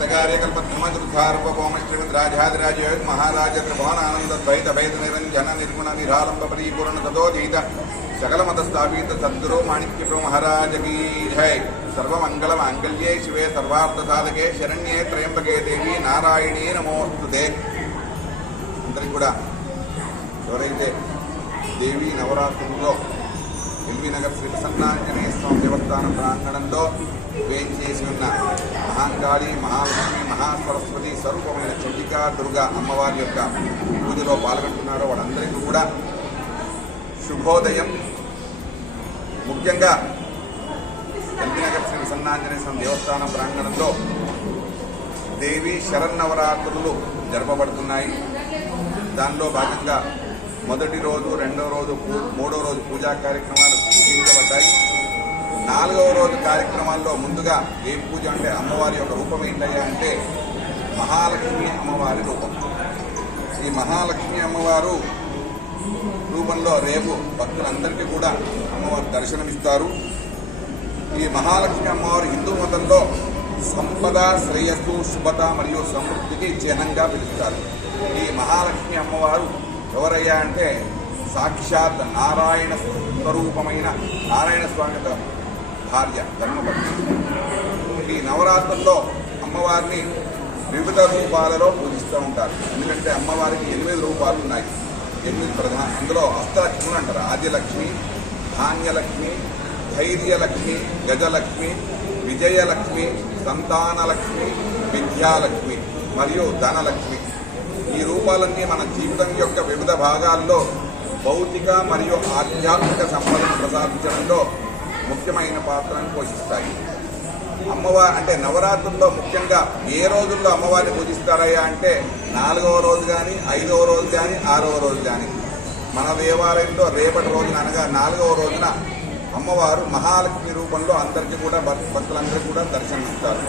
కల్పవృక్షాచార్య కల్పద్రుమధృతార్వభౌమ శ్రీమద్రాజాదిరాజ మహారాజ త్రిభువనానంద ద్వైత భైత నిరంజన నిర్గుణ నిరాలంబ పరిపూర్ణ తదోదీత సకల మత స్థాపిత సద్గురు మాణిక్య ప్రభు మహారాజ కీ జై సర్వమంగళ మాంగళ్యే శివే సర్వార్థ సాధకే శరణ్యే త్రయంబకే దేవి నారాయణీ నమోస్తుతే అందరికి కూడా ఎవరైతే దేవి నవరాత్రుల్లో ఎల్బీనగర్ శ్రీ ప్రసన్నాంజనేయ స్వామి దేవస్థానం ప్రాంగణంలో వేయించేసి ఉన్న మహాంకాళి మహాలక్ష్మి మహాసరస్వతి స్వరూపమైన చండికా దుర్గా అమ్మవారి యొక్క పూజలో పాల్గొంటున్నారో వాళ్ళందరికీ కూడా శుభోదయం. ముఖ్యంగా ఎల్బీనగర్ శ్రీ ప్రసన్నాంజనేయ స్వామి దేవస్థానం ప్రాంగణంలో దేవి శరన్నవరాత్రులు జరపబడుతున్నాయి. దానిలో భాగంగా మొదటి రోజు రెండవ రోజు పూ- మూడో రోజు పూజా కార్యక్రమాలు ముగించబడ్డాయి నాలుగవ రోజు కార్యక్రమాల్లో ముందుగా ఏ పూజ అంటే అమ్మవారి యొక్క రూపం ఏంటయ్యా అంటే మహాలక్ష్మి అమ్మవారి రూపం. ఈ మహాలక్ష్మి అమ్మవారు రూపంలో రేపు భక్తులందరికీ కూడా అమ్మవారు దర్శనమిస్తారు. ఈ మహాలక్ష్మి అమ్మవారు హిందూ మతంలో సంపద శ్రేయస్సు శుభత మరియు సమృద్ధికి చిహ్నంగా పిలుస్తారు. ఈ మహాలక్ష్మి అమ్మవారు ఎవరయ్యా అంటే సాక్షాత్ నారాయణ స్వరూపమైన నారాయణ స్వామి యొక్క భార్య ధర్మపత్ని. ఈ నవరాత్రుల్లో అమ్మవారిని వివిధ రూపాలలో పూజిస్తూ ఉంటారు. ఎందుకంటే అమ్మవారికి ఎనిమిది రూపాలు ఉన్నాయి. ఎనిమిది ప్రధాన అందులో అష్టలక్ష్ములు అంటారు. ఆద్యలక్ష్మి ధాన్యలక్ష్మి ధైర్యలక్ష్మి గజలక్ష్మి విజయలక్ష్మి సంతానలక్ష్మి విద్యాలక్ష్మి మరియు ధనలక్ష్మి. ఈ రూపాలన్నీ మన జీవితం యొక్క వివిధ భాగాల్లో భౌతిక మరియు ఆధ్యాత్మిక సంపదను ప్రసాదించడంలో ముఖ్యమైన పాత్రను పోషిస్తాయి. అమ్మవారు అంటే నవరాత్రుల్లో ముఖ్యంగా ఏ రోజుల్లో అమ్మవారిని పూజిస్తారయ్యా అంటే నాలుగవ రోజు కానీ ఐదవ రోజు కానీ ఆరవ రోజు కానీ మన దేవాలయంలో రేపటి రోజున అనగా నాలుగవ రోజున అమ్మవారు మహాలక్ష్మి రూపంలో అందరికీ కూడా భక్తులందరికీ కూడా దర్శనమిస్తారు.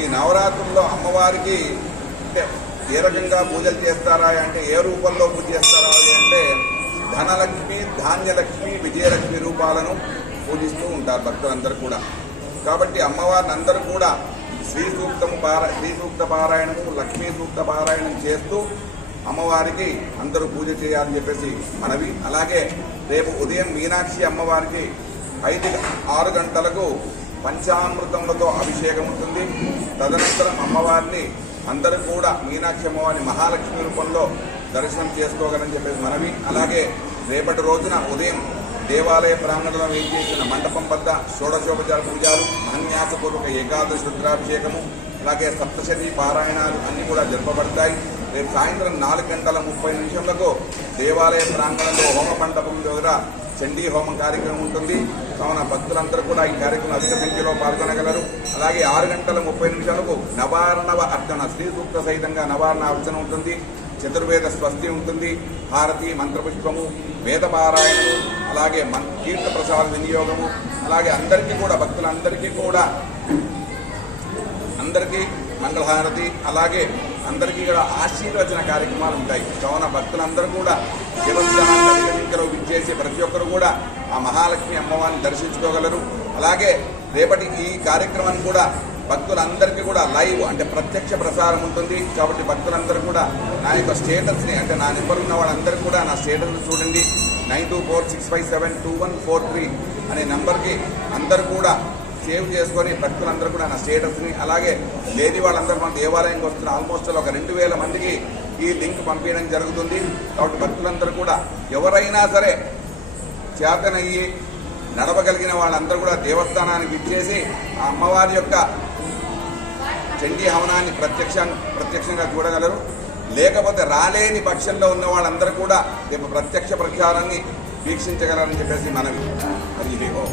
ఈ నవరాత్రుల్లో అమ్మవారికి అంటే ఏ రకంగా పూజలు చేస్తారా అంటే ఏ రూపంలో పూజ చేస్తారా అంటే ధనలక్ష్మి ధాన్యలక్ష్మి విజయలక్ష్మి రూపాలను పూజిస్తూ ఉంటారు భక్తులందరూ కూడా. కాబట్టి అమ్మవారిని అందరూ కూడా శ్రీ సూక్తము పార శ్రీ సూక్త పారాయణము లక్ష్మీ సూక్త పారాయణం చేస్తూ అమ్మవారికి అందరూ పూజ చేయాలని చెప్పేసి మనవి. అలాగే రేపు ఉదయం మీనాక్షి అమ్మవారికి ఐదు ఆరు గంటలకు పంచామృతములతో అభిషేకం ఉంటుంది. తదనంతరం అమ్మవారిని అందరూ కూడా మీనాక్షి అమ్మవారిని మహాలక్ష్మి రూపంలో దర్శనం చేసుకోగలని చెప్పేసి మనవి. అలాగే రేపటి రోజున ఉదయం దేవాలయ ప్రాంగణంలో ఏం చేసిన మండపం వద్ద షోడశోపచార పూజలు మహన్యాసపూర్వక ఏకాదశి రుద్రాభిషేకము అలాగే సప్తశతి పారాయణాలు అన్నీ కూడా జరపబడతాయి. రేపు సాయంత్రం నాలుగు గంటల ముప్పై నిమిషంలకు దేవాలయ ప్రాంగణంలో హోమ మండపం దగ్గర చండీ హోమం కార్యక్రమం ఉంటుంది. కావున భక్తులందరూ కూడా ఈ కార్యక్రమం అధిక సంఖ్యలో పాల్గొనగలరు. అలాగే ఆరు గంటల ముప్పై నిమిషాలకు నవారణవ అర్చన శ్రీ సూక్త సహితంగా నవారణ అర్చన ఉంటుంది. చతుర్వేద స్వస్తి ఉంటుంది. హారతి మంత్రపుష్పము వేద పారాయణము అలాగే మన్ తీర్థ ప్రసాద వినియోగము అలాగే అందరికీ కూడా భక్తులందరికీ కూడా అందరికీ మంగళహారతి అలాగే అందరికీ కూడా ఆశీర్వచన కార్యక్రమాలు ఉంటాయి. కావున భక్తులందరూ కూడా దేవస్థానాలు విచ్చేసి ప్రతి ఒక్కరు కూడా ఆ మహాలక్ష్మి అమ్మవారిని దర్శించుకోగలరు. అలాగే రేపటి ఈ కార్యక్రమాన్ని కూడా భక్తులందరికీ కూడా లైవ్ అంటే ప్రత్యక్ష ప్రసారం ఉంటుంది. కాబట్టి భక్తులందరూ కూడా నా యొక్క స్టేటస్ని అంటే నా నెంబర్ ఉన్న వాళ్ళందరూ కూడా నా స్టేటస్ని చూడండి. Nine two four six five seven two one four three అనే నెంబర్కి అందరూ కూడా సేవ్ చేసుకొని భక్తులందరూ కూడా నా స్టేటస్ని అలాగే లేని వాళ్ళందరూ మన దేవాలయంకి వస్తున్న ఆల్మోస్ట్ ఒక రెండు వేల మందికి ఈ లింక్ పంపించడం జరుగుతుంది. కాబట్టి భక్తులందరూ కూడా ఎవరైనా సరే చేతనయ్యి నడవగలిగిన వాళ్ళందరూ కూడా దేవస్థానానికి ఇచ్చేసి ఆ అమ్మవారి యొక్క చండీ హవనాన్ని ప్రత్యక్ష ప్రత్యక్షంగా చూడగలరు. లేకపోతే రాలేని పక్షంలో ఉన్న వాళ్ళందరూ కూడా రేపు ప్రత్యక్ష ప్రచారాన్ని వీక్షించగలరని చెప్పేసి మనవి. అది ఓం.